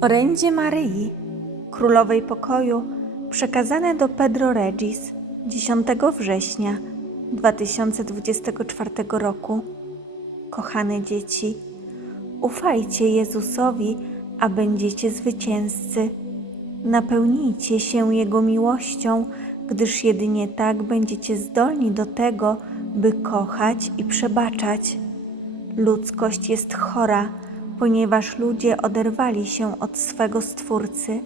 Orędzie Maryi, Królowej Pokoju, przekazane do Pedro Regis 10 września 2024 roku. Kochane dzieci, ufajcie Jezusowi, a będziecie zwycięzcy. Napełnijcie się Jego miłością, gdyż jedynie tak będziecie zdolni do tego, by kochać i przebaczać. Ludzkość jest chora, ponieważ ludzie oderwali się od swego Stwórcy,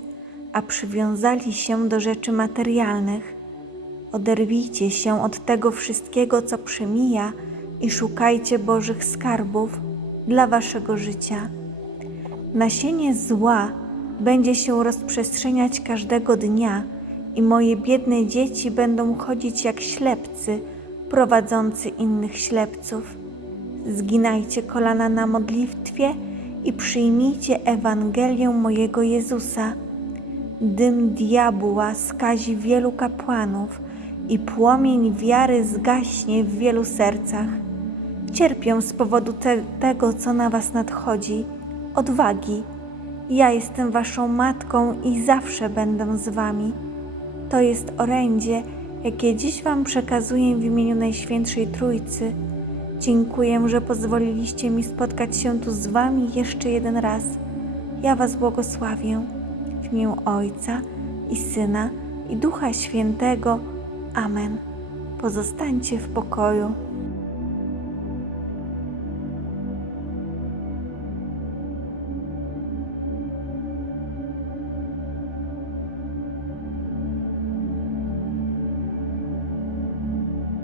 a przywiązali się do rzeczy materialnych. Oderwijcie się od tego wszystkiego, co przemija i szukajcie Bożych skarbów dla waszego życia. Nasienie zła będzie się rozprzestrzeniać każdego dnia i moje biedne dzieci będą chodzić jak ślepcy, prowadzący innych ślepców. Zginajcie kolana na modlitwie i przyjmijcie Ewangelię mojego Jezusa. Dym diabła skazi wielu kapłanów i płomień wiary zgaśnie w wielu sercach. Cierpię z powodu te, tego, co na was nadchodzi. Odwagi. Ja jestem waszą matką i zawsze będę z wami. To jest orędzie, jakie dziś wam przekazuję w imieniu Najświętszej Trójcy. Dziękuję, że pozwoliliście mi spotkać się tu z wami jeszcze jeden raz. Ja was błogosławię. W imię Ojca i Syna i Ducha Świętego. Amen. Pozostańcie w pokoju.